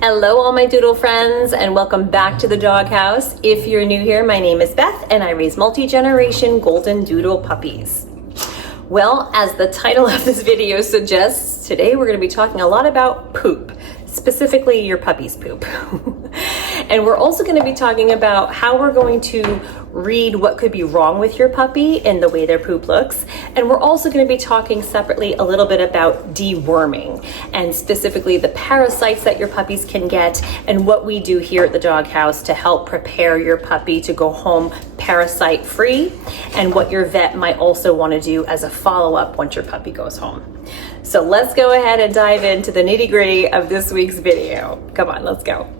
Hello all my doodle friends and welcome back to the doghouse. If you're new here, my name is Beth and I raise multi-generation golden doodle puppies. Well, as the title of this video suggests, today we're going to be talking a lot about poop, specifically your puppy's poop. And we're also going to be talking about how we're going to read what could be wrong with your puppy and the way their poop looks. And we're also going to be talking separately a little bit about deworming and specifically the parasites that your puppies can get and what we do here at the doghouse to help prepare your puppy to go home parasite free, and what your vet might also want to do as a follow-up once your puppy goes home. So let's go ahead and dive into the nitty-gritty of this week's video. Come on, let's go.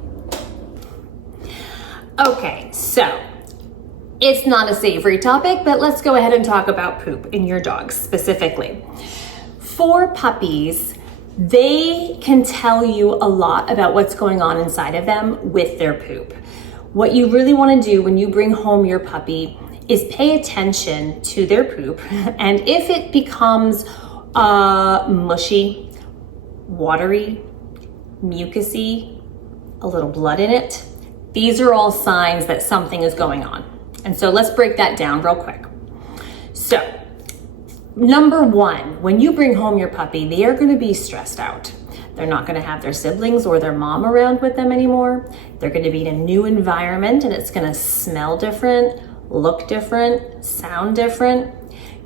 Okay, so it's not a savory topic, but let's go ahead and talk about poop in your dogs specifically. For puppies, they can tell you a lot about what's going on inside of them with their poop. What you really want to do when you bring home your puppy is pay attention to their poop, and if it becomes mushy, watery, mucusy, a little blood in it, these are all signs that something is going on. And so let's break that down real quick. So, number one, when you bring home your puppy, they are going to be stressed out. They're not going to have their siblings or their mom around with them anymore. They're going to be in a new environment and it's going to smell different, look different, sound different.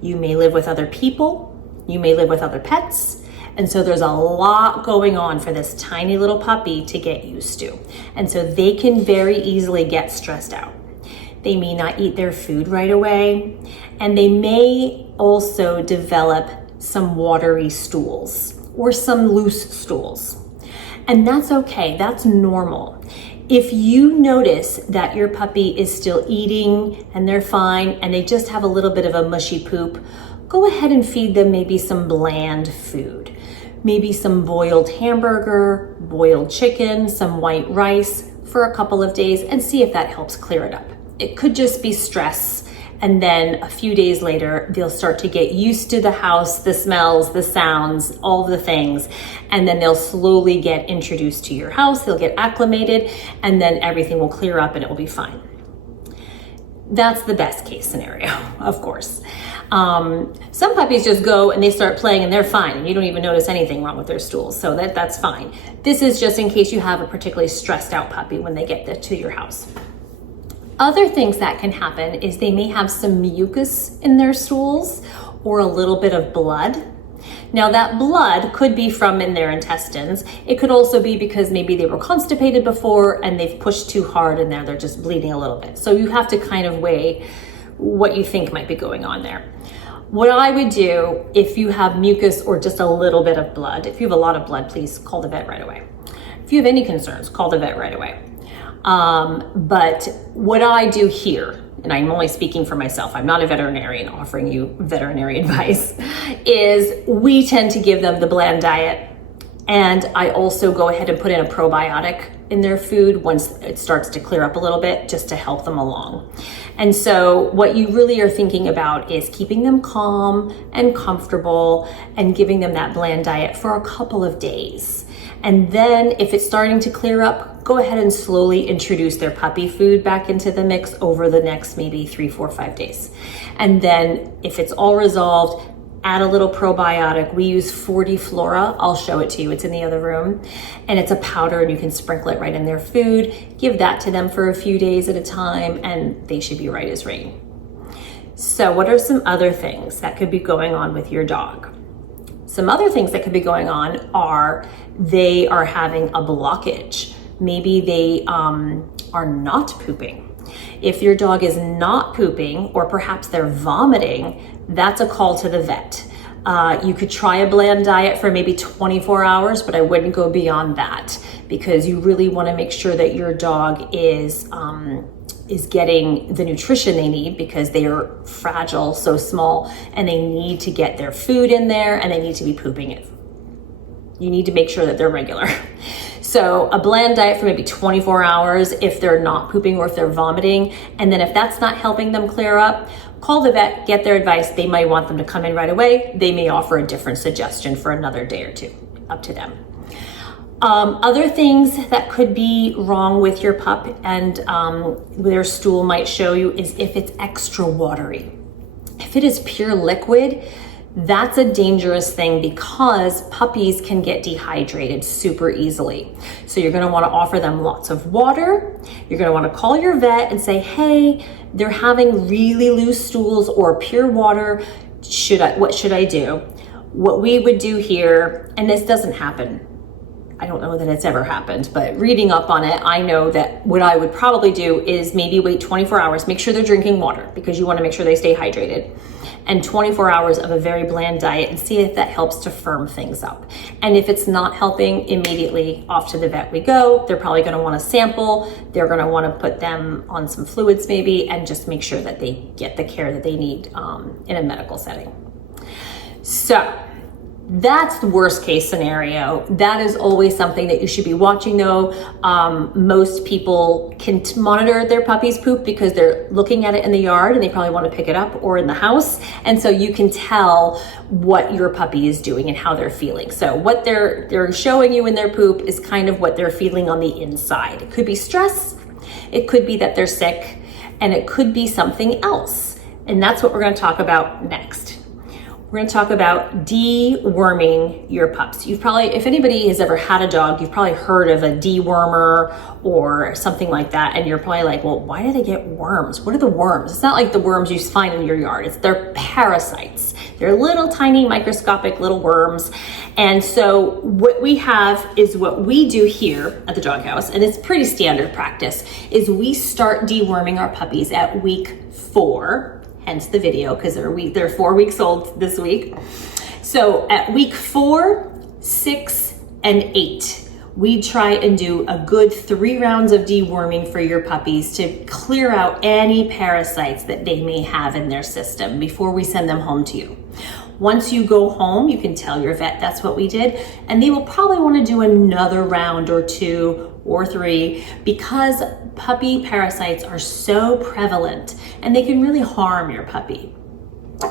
You may live with other people. You may live with other pets. And so there's a lot going on for this tiny little puppy to get used to. And so they can very easily get stressed out. They may not eat their food right away, and they may also develop some watery stools or some loose stools. And that's okay, that's normal. If you notice that your puppy is still eating and they're fine and they just have a little bit of a mushy poop, go ahead and feed them maybe some bland food. Maybe some boiled hamburger, boiled chicken, some white rice for a couple of days and see if that helps clear it up. It could just be stress, and then a few days later, they'll start to get used to the house, the smells, the sounds, all the things, and then they'll slowly get introduced to your house, they'll get acclimated, and then everything will clear up and it will be fine. That's the best case scenario, of course. Some puppies just go and they start playing and they're fine and you don't even notice anything wrong with their stools, so that's fine. This is just in case you have a particularly stressed out puppy when they get to your house. Other things that can happen is they may have some mucus in their stools or a little bit of blood. Now that blood could be from in their intestines. It could also be because maybe they were constipated before and they've pushed too hard and now they're just bleeding a little bit. So you have to kind of weigh what you think might be going on there. What I would do if you have mucus or just a little bit of blood, if you have a lot of blood, please call the vet right away. If you have any concerns, call the vet right away. But what I do here, and I'm only speaking for myself, I'm not a veterinarian offering you veterinary advice, is we tend to give them the bland diet. And I also go ahead and put in a probiotic in their food once it starts to clear up a little bit, just to help them along. And so what you really are thinking about is keeping them calm and comfortable and giving them that bland diet for a couple of days. And then if it's starting to clear up, go ahead and slowly introduce their puppy food back into the mix over the next maybe 3, 4, 5 days. And then if it's all resolved, add a little probiotic. We use 40 Flora. I'll show it to you. It's in the other room. And it's a powder and you can sprinkle it right in their food. Give that to them for a few days at a time and they should be right as rain. So what are some other things that could be going on with your dog? Some other things that could be going on are they are having a blockage. Maybe they are not pooping. If your dog is not pooping or perhaps they're vomiting, that's a call to the vet. You could try a bland diet for maybe 24 hours, but I wouldn't go beyond that because you really want to make sure that your dog is getting the nutrition they need because they are fragile, so small, and they need to get their food in there and they need to be pooping it. You need to make sure that they're regular. So a bland diet for maybe 24 hours if they're not pooping or if they're vomiting. And then if that's not helping them clear up, call the vet, get their advice. They might want them to come in right away. They may offer a different suggestion for another day or two, up to them. Other things that could be wrong with your pup and their stool might show you is if it's extra watery. If it is pure liquid, that's a dangerous thing because puppies can get dehydrated super easily. So you're gonna wanna offer them lots of water. You're gonna wanna call your vet and say, hey, they're having really loose stools or pure water. What should I do? What we would do here, and this doesn't happen, I don't know that it's ever happened, but reading up on it, I know that what I would probably do is maybe wait 24 hours, make sure they're drinking water because you want to make sure they stay hydrated, and 24 hours of a very bland diet and see if that helps to firm things up. And if it's not helping, immediately off to the vet we go. They're probably going to want to sample. They're going to want to put them on some fluids maybe and just make sure that they get the care that they need in a medical setting. So that's the worst case scenario. That is always something that you should be watching though. Most people can monitor their puppy's poop because they're looking at it in the yard and they probably want to pick it up or in the house. And so you can tell what your puppy is doing and how they're feeling. So what they're showing you in their poop is kind of what they're feeling on the inside. It could be stress, it could be that they're sick, and it could be something else. And that's what we're going to talk about next. We're going to talk about deworming your pups. You've probably, if anybody has ever had a dog, you've probably heard of a dewormer or something like that. And you're probably like, well, why do they get worms? What are the worms? It's not like the worms you find in your yard. They're parasites. They're little tiny microscopic little worms. And so what we have is what we do here at the doghouse, and it's pretty standard practice, is we start deworming our puppies at week 4. Hence the video, because they're 4 weeks old this week. So at week 4, 6, and 8, we try and do a good 3 rounds of deworming for your puppies to clear out any parasites that they may have in their system before we send them home to you. Once you go home, you can tell your vet that's what we did, and they will probably want to do another round or 2 or 3 because puppy parasites are so prevalent and they can really harm your puppy.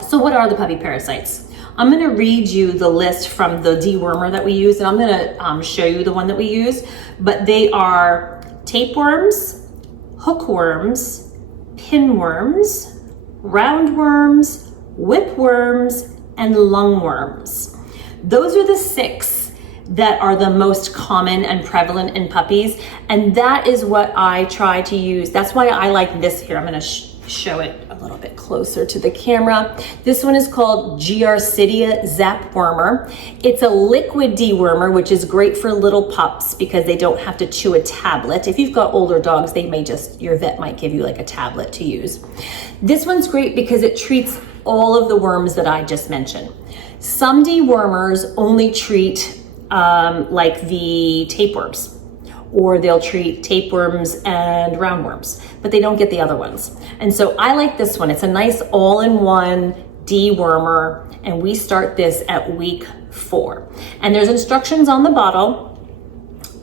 So what are the puppy parasites? I'm going to read you the list from the dewormer that we use, and I'm going to show you the one that we use, but they are tapeworms, hookworms, pinworms, roundworms, whipworms, and lungworms. Those are the 6 that are the most common and prevalent in puppies, and that is what I try to use. That's why I like this here. I'm going to show it a little bit closer to the camera. This one is called Giardia Zapwormer. It's a liquid dewormer, which is great for little pups because they don't have to chew a tablet. If you've got older dogs, your vet might give you like a tablet to use. This one's great because it treats all of the worms that I just mentioned. Some dewormers only treat like the tapeworms, or they'll treat tapeworms and roundworms, but they don't get the other ones. And so I like this one. It's a nice all-in-one dewormer, and we start this at week 4. And there's instructions on the bottle,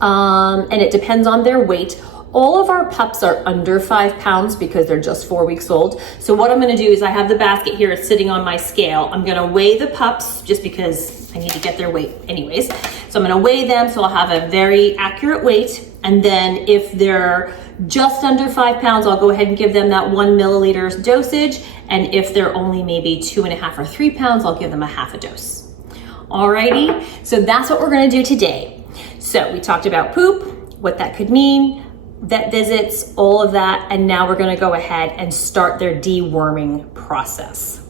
and it depends on their weight. All of our pups are under 5 pounds because they're just 4 weeks old. So what I'm gonna do is I have the basket here, it's sitting on my scale. I'm gonna weigh the pups just because I need to get their weight anyways. So I'm gonna weigh them so I'll have a very accurate weight. And then if they're just under 5 pounds, I'll go ahead and give them that 1 milliliter dosage. And if they're only maybe 2.5 or 3 pounds, I'll give them a half a dose. Alrighty, so that's what we're gonna do today. So we talked about poop, what that could mean, vet visits, all of that, and now we're gonna go ahead and start their deworming process.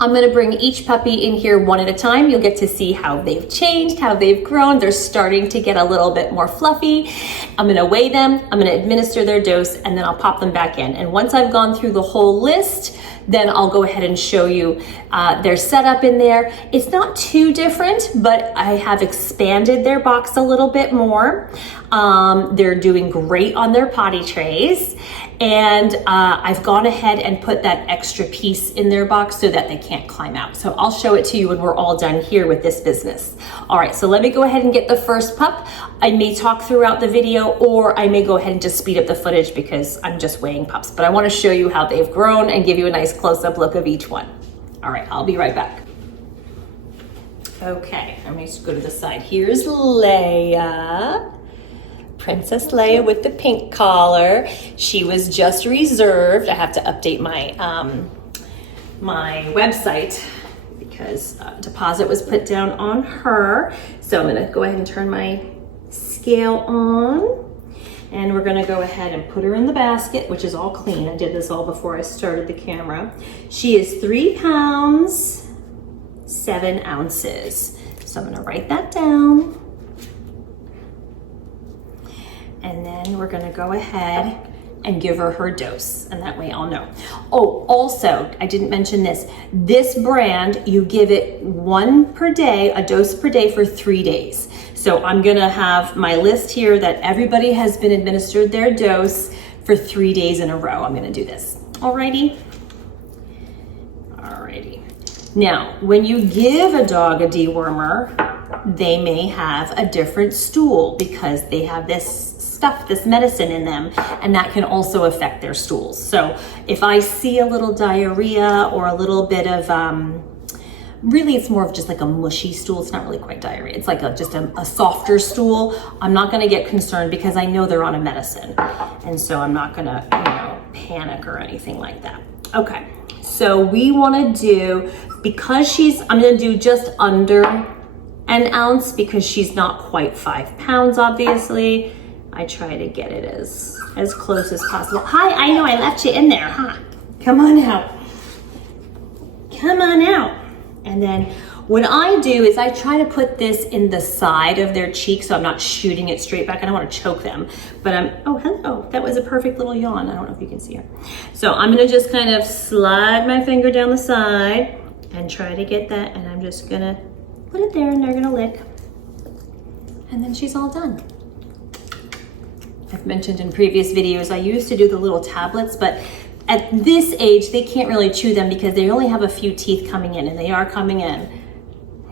I'm gonna bring each puppy in here one at a time. You'll get to see how they've changed, how they've grown. They're starting to get a little bit more fluffy. I'm gonna weigh them, I'm gonna administer their dose, and then I'll pop them back in. And once I've gone through the whole list, then I'll go ahead and show you their setup in there. It's not too different, but I have expanded their box a little bit more. They're doing great on their potty trays. And I've gone ahead and put that extra piece in their box so that they can't climb out. So I'll show it to you when we're all done here with this business. All right, so let me go ahead and get the first pup. I may talk throughout the video, or I may go ahead and just speed up the footage because I'm just weighing pups, but I wanna show you how they've grown and give you a nice close-up look of each one. All right, I'll be right back. Okay, let me just go to the side. Here's Leia. Princess Leia with the pink collar. She was just reserved. I have to update my my website because deposit was put down on her. So I'm gonna go ahead and turn my scale on, and we're gonna go ahead and put her in the basket, which is all clean. I did this all before I started the camera. She is 3 pounds, 7 ounces. So I'm gonna write that down. And then we're gonna go ahead and give her her dose, and that way I'll know. Oh, also, I didn't mention this. This brand, you give it 1 per day, a dose per day for 3 days. So I'm gonna have my list here that everybody has been administered their dose for 3 days in a row. I'm gonna do this. Alrighty? Alrighty. Now, when you give a dog a dewormer, they may have a different stool because they have this stuff, this medicine in them, and that can also affect their stools. So if I see a little diarrhea or a little bit of, really it's more of just like a mushy stool. It's not really quite diarrhea. It's like just a softer stool. I'm not gonna get concerned because I know they're on a medicine. And so I'm not gonna, panic or anything like that. Okay, so we wanna do, because I'm gonna do just under an ounce because she's not quite 5 pounds, obviously. I try to get it as close as possible. Hi, I know I left you in there, huh? Come on out. Come on out. And then what I do is I try to put this in the side of their cheek so I'm not shooting it straight back. I don't want to choke them. But oh, hello. That was a perfect little yawn. I don't know if you can see her. So I'm going to just kind of slide my finger down the side and try to get that. And I'm just going to put it there and they're going to lick. And then she's all done. I've mentioned in previous videos, I used to do the little tablets, but at this age, they can't really chew them because they only have a few teeth coming in, and they are coming in.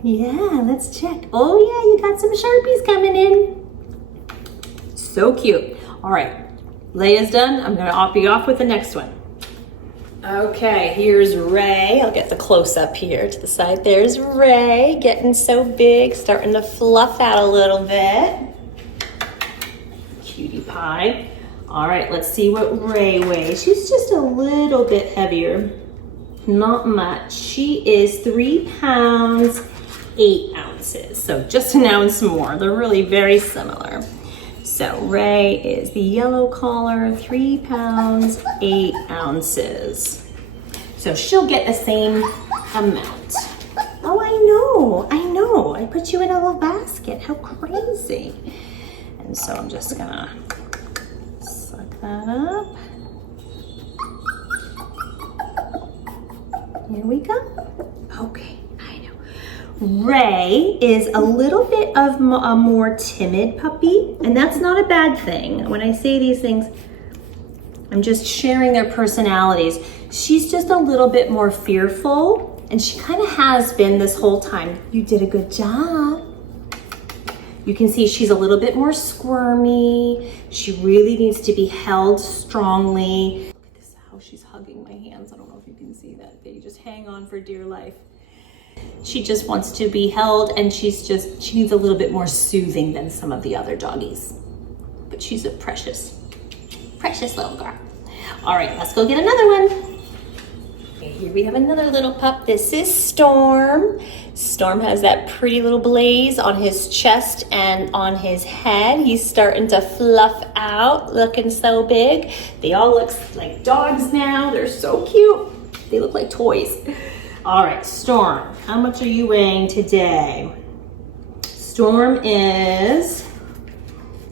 Yeah, let's check. Oh yeah, you got some Sharpies coming in. So cute. All right, Leia's done. I'm gonna be off with the next one. Okay, here's Ray. I'll get the close up here to the side. There's Ray, getting so big, starting to fluff out a little bit. Cutie pie. All right, let's see what Ray weighs. She's just a little bit heavier, not much. She is 3 pounds, 8 ounces. So just an ounce more. They're really very similar. So Ray is the yellow collar, 3 pounds, 8 ounces. So she'll get the same amount. Oh, I know. I put you in a little basket. How crazy. And so I'm just gonna suck that up. Here we go. Okay, I know. Ray is a little bit of a more timid puppy, and that's not a bad thing. When I say these things, I'm just sharing their personalities. She's just a little bit more fearful, and she kind of has been this whole time. You did a good job. You can see she's a little bit more squirmy. She really needs to be held strongly. Look at this, how she's hugging my hands. I don't know if you can see that. They just hang on for dear life. She just wants to be held, and she needs a little bit more soothing than some of the other doggies. But she's a precious little girl. All right, let's go get another one. Okay, here we have another little pup. This is Storm. Storm has that pretty little blaze on his chest and on his head. He's starting to fluff out, looking so big. They all look like dogs now. They're so cute. They look like toys. All right, Storm, how much are you weighing today? Storm is,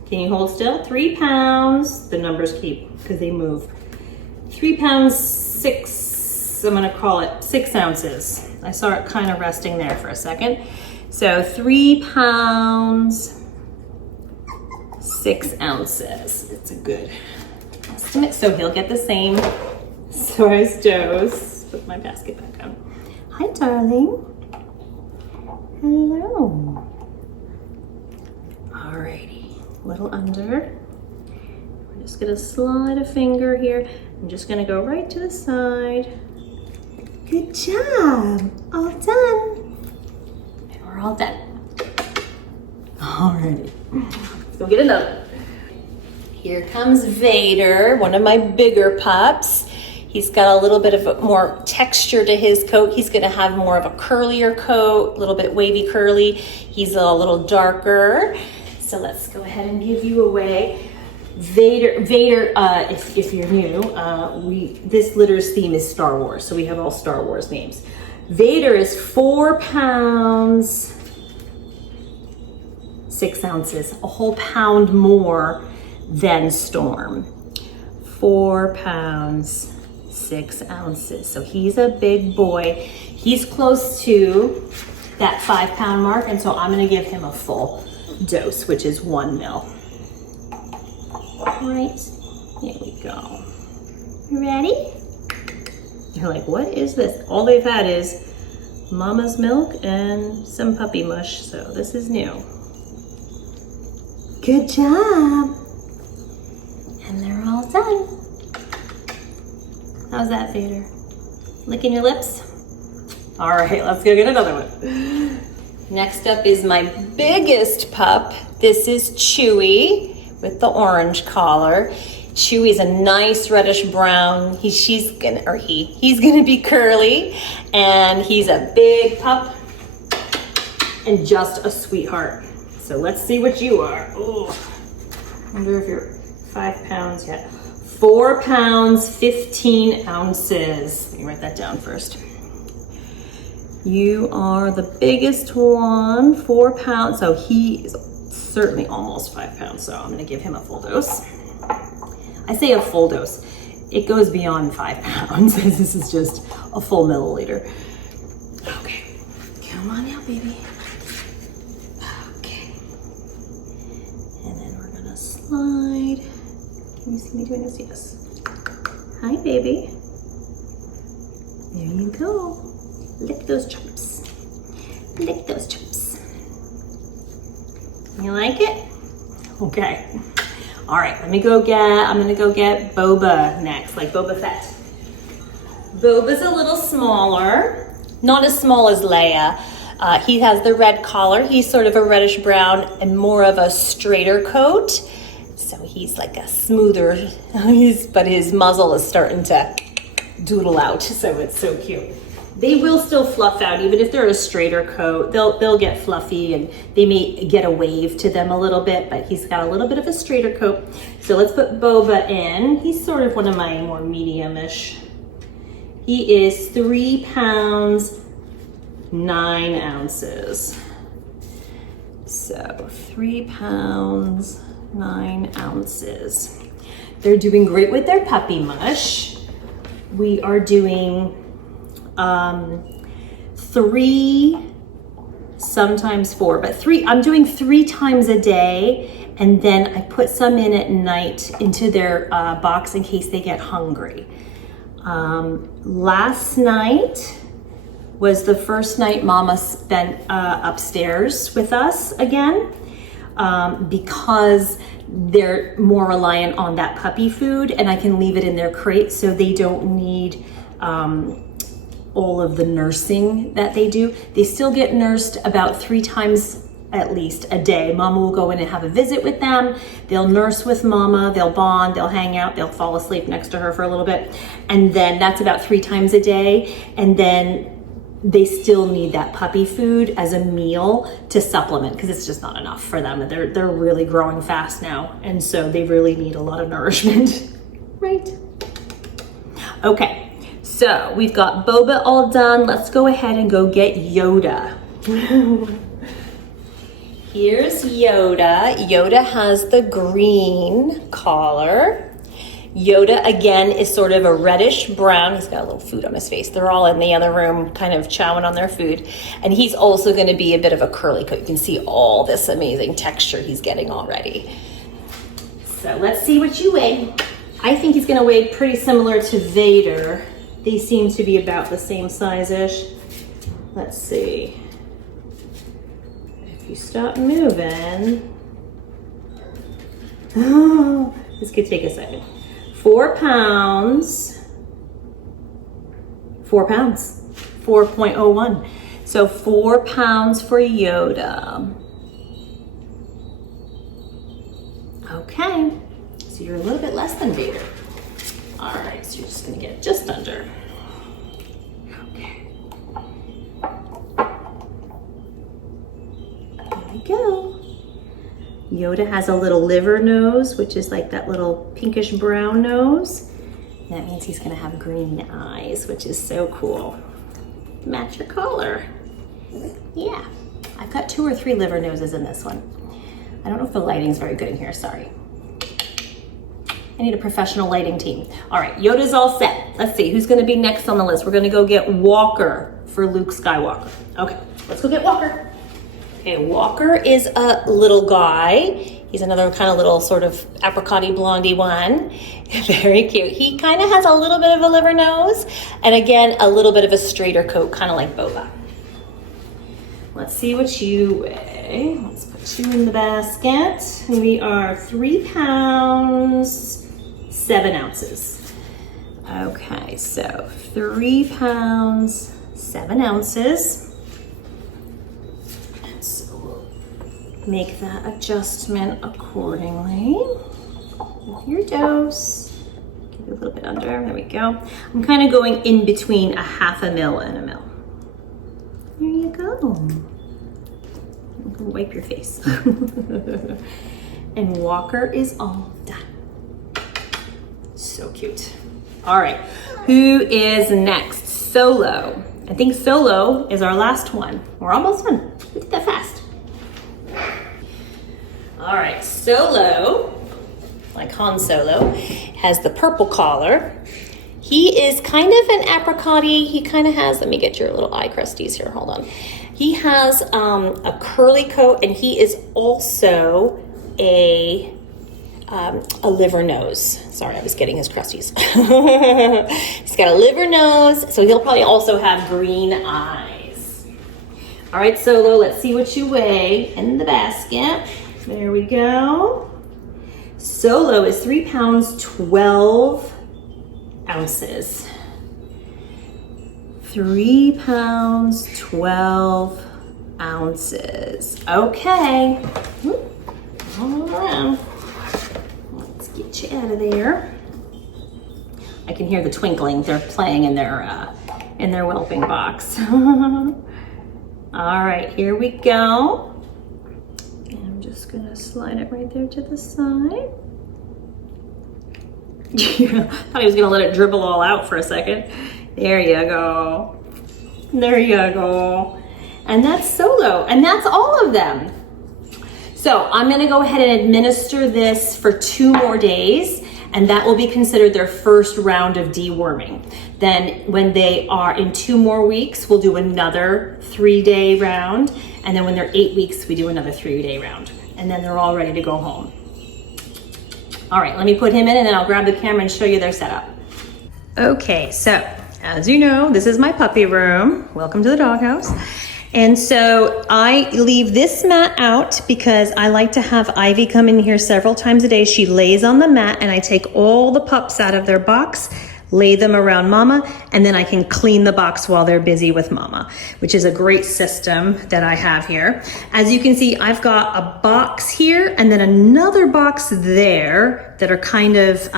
can you hold still? 3 pounds. The numbers keep, because they move. 3 pounds, 6, I'm gonna call it 6 ounces. I saw it kind of resting there for a second. So 3 pounds, 6 ounces. It's a good estimate. So he'll get the same size dose. Put my basket back on. Hi, darling. Hello. Alrighty, a little under. We're just gonna slide a finger here. I'm just gonna go right to the side. Good job, all done. And we're we're all done. Alrighty, let's go get another. Here comes Vader, one of my bigger pups. He's got a little bit of more texture to his coat. He's gonna have more of a curlier coat, a little bit wavy curly. He's a little darker. So let's go ahead and give you away. Vader, if you're new, this litter's theme is Star Wars, so we have all Star Wars names. Vader is 4 pounds, 6 ounces, a whole pound more than Storm. 4 pounds, 6 ounces. So he's a big boy. He's close to that 5 pound mark, and so I'm gonna give him a full dose, which is 1 ml. Right, here we go. You ready? You're like, what is this? All they've had is mama's milk and some puppy mush, so this is new. Good job. And they're all done. How's that, Vader? Licking your lips? All right, let's go get another one. Next up is my biggest pup. This is Chewy with the orange collar. Chewy's a nice reddish brown. He's gonna be curly, and he's a big pup and just a sweetheart. So let's see what you are. Ooh. I wonder if you're 5 pounds yet. 4 pounds, 15 ounces. Let me write that down first. You are the biggest one, 4 pounds. So he is certainly almost 5 pounds. So I'm gonna give him a full dose. I say a full dose. It goes beyond 5 pounds. This is just a full milliliter. Okay, come on now, baby. Okay. And then we're gonna slide. Can you see me doing this? Yes. Hi, baby. There you go. Lick those chops. Lick those chops. You like it? Okay. All right, I'm gonna go get Boba next, like Boba Fett. Boba's a little smaller, not as small as Leia. He has the red collar. He's sort of a reddish brown and more of a straighter coat. So he's like a smoother, but his muzzle is starting to doodle out, so it's so cute. They will still fluff out, even if they're a straighter coat. They'll get fluffy and they may get a wave to them a little bit, but he's got a little bit of a straighter coat. So let's put Boba in. He's sort of one of my more medium-ish. He is 3 pounds, 9 ounces. So 3 pounds, 9 ounces. They're doing great with their puppy mush. We are doing 3, sometimes 4, but 3, I'm doing 3 times a day, and then I put some in at night into their box in case they get hungry. Last night was the first night Mama spent upstairs with us again, because they're more reliant on that puppy food, and I can leave it in their crate so they don't need all of the nursing that they do. They still get nursed about 3 times at least a day. Mama will go in and have a visit with them. They'll nurse with Mama, they'll bond, they'll hang out, they'll fall asleep next to her for a little bit. And then that's about 3 times a day. And then they still need that puppy food as a meal to supplement, because it's just not enough for them. They're really growing fast now. And so they really need a lot of nourishment. Right. Okay. So we've got Boba all done. Let's go ahead and go get Yoda. Here's Yoda. Yoda has the green collar. Yoda, again, is sort of a reddish brown. He's got a little food on his face. They're all in the other room kind of chowing on their food. And he's also going to be a bit of a curly coat. You can see all this amazing texture he's getting already. So let's see what you weigh. I think he's going to weigh pretty similar to Vader. They seem to be about the same size-ish. Let's see. If you stop moving. Oh, this could take a second. 4 pounds. 4 pounds. 4.01. So 4 pounds for Yoda. Okay, so you're a little bit less than Vader. All right, so you're just gonna get just under. Okay. There we go. Yoda has a little liver nose, which is like that little pinkish brown nose. That means he's gonna have green eyes, which is so cool. Match your collar. Yeah, I've got 2 or 3 liver noses in this one. I don't know if the lighting's very good in here, sorry. I need a professional lighting team. All right, Yoda's all set. Let's see, who's gonna be next on the list? We're gonna go get Walker for Luke Skywalker. Okay, let's go get Walker. Okay, Walker is a little guy. He's another kind of little sort of apricot-y blondie one. Very cute. He kind of has a little bit of a liver nose, and again, a little bit of a straighter coat, kind of like Boba. Let's see what you weigh. Let's put you in the basket. We are 3 pounds, 7 ounces. Okay, so 3 pounds, 7 ounces. Make that adjustment accordingly with your dose. Give you a little bit under, there we go. I'm kind of going in between a 1/2 ml and a ml. There you go. I'm gonna wipe your face. And Walker is all done. So cute. All right, who is next? Solo. I think Solo is our last one. We're almost done. We did that fast. All right, Solo, like Han Solo, has the purple collar. He is kind of an apricot-y. He kind of has, let me get your little eye crusties here, hold on. He has a curly coat, and he is also a liver nose. Sorry, I was getting his crusties. He's got a liver nose, so he'll probably also have green eyes. All right, Solo, let's see what you weigh in the basket. There we go. Solo is 3 pounds, 12 ounces. 3 pounds, 12 ounces. Okay. All around. Let's get you out of there. I can hear the twinkling. They're playing in their whelping box. All right, here we go. Just gonna slide it right there to the side. Thought he was gonna let it dribble all out for a second. There you go. There you go. And that's Solo, and that's all of them. So I'm gonna go ahead and administer this for 2 more days, and that will be considered their first round of deworming. Then when they are in 2 more weeks, we'll do another 3-day round. And then when they're 8 weeks, we do another 3-day round. And then they're all ready to go home. All right, let me put him in and then I'll grab the camera and show you their setup. Okay, so as you know, this is my puppy room. Welcome to the doghouse. And so I leave this mat out because I like to have Ivy come in here several times a day. She lays on the mat and I take all the pups out of their box, lay them around Mama, and then I can clean the box while they're busy with Mama, which is a great system that I have here. As you can see, I've got a box here and then another box there that are kind of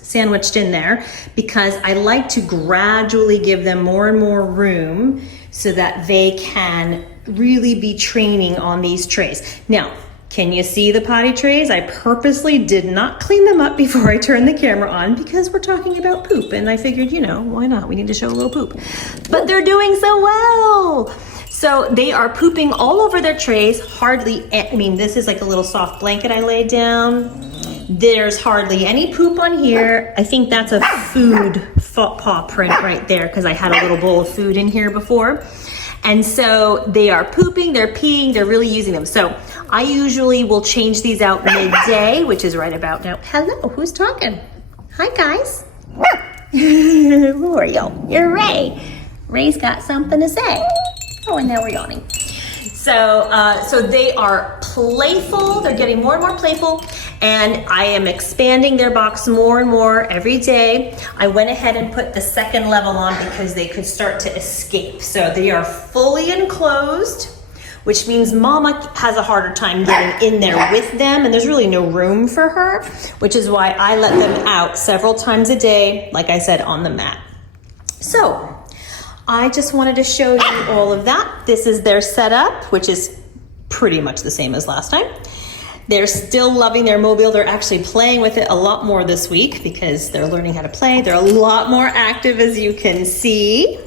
sandwiched in there because I like to gradually give them more and more room so that they can really be training on these trays. Now, can you see the potty trays? I purposely did not clean them up before I turned the camera on because we're talking about poop and I figured, you know, why not? We need to show a little poop. But they're doing so well. So they are pooping all over their trays. Hardly, I mean, this is like a little soft blanket I laid down. There's hardly any poop on here. I think that's a food paw print right there because I had a little bowl of food in here before. And so they are pooping, they're peeing, they're really using them. So I usually will change these out midday, which is right about now. Hello, who's talking? Hi, guys. Who are you? You're Ray. Ray's got something to say. Oh, and now we're yawning. So they are playful. They're getting more and more playful, and I am expanding their box more and more every day. I went ahead and put the second level on because they could start to escape. So they are fully enclosed, which means Mama has a harder time getting in there with them, and there's really no room for her, which is why I let them out several times a day, like I said, on the mat. So I just wanted to show you all of that. This is their setup, which is pretty much the same as last time. They're still loving their mobile. They're actually playing with it a lot more this week because they're learning how to play. They're a lot more active, as you can see.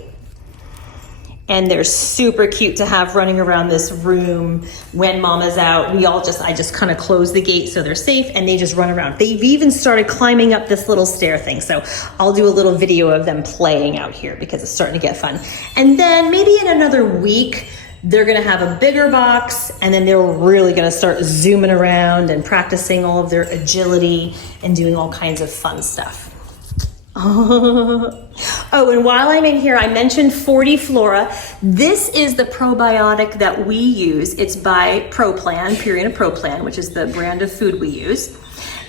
And they're super cute to have running around this room when Mama's out. I just kind of close the gate so they're safe, and they just run around. They've even started climbing up this little stair thing. So I'll do a little video of them playing out here because it's starting to get fun. And then maybe in another week, they're gonna have a bigger box, and then they're really gonna start zooming around and practicing all of their agility and doing all kinds of fun stuff. Oh, and while I'm in here, I mentioned 40Flora. This is the probiotic that we use. It's by ProPlan, Purina ProPlan, which is the brand of food we use.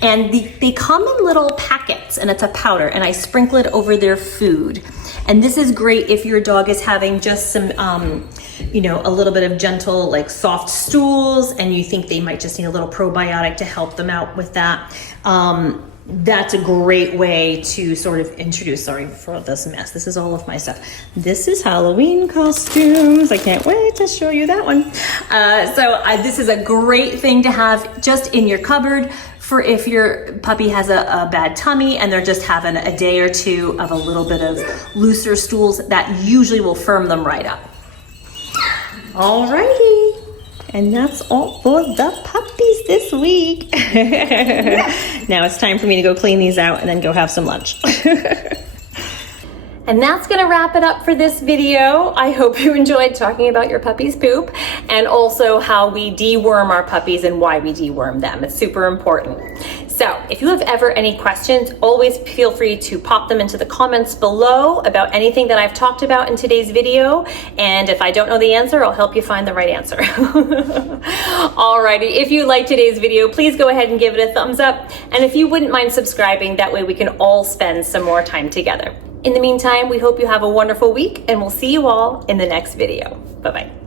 And they come in little packets, and it's a powder, and I sprinkle it over their food. And this is great if your dog is having just some, a little bit of gentle, like soft stools, and you think they might just need a little probiotic to help them out with that. That's a great way to sort of introduce, sorry for this mess, this is all of my stuff. This is Halloween costumes. I can't wait to show you that one. This is a great thing to have just in your cupboard for if your puppy has a bad tummy and they're just having a day or two of a little bit of looser stools. That usually will firm them right up. Alrighty. And that's all for the puppies this week. Now it's time for me to go clean these out and then go have some lunch. And that's gonna wrap it up for this video. I hope you enjoyed talking about your puppy's poop and also how we deworm our puppies and why we deworm them. It's super important. So if you have ever any questions, always feel free to pop them into the comments below about anything that I've talked about in today's video. And if I don't know the answer, I'll help you find the right answer. Alrighty, if you liked today's video, please go ahead and give it a thumbs up. And if you wouldn't mind subscribing, that way we can all spend some more time together. In the meantime, we hope you have a wonderful week, and we'll see you all in the next video. Bye-bye.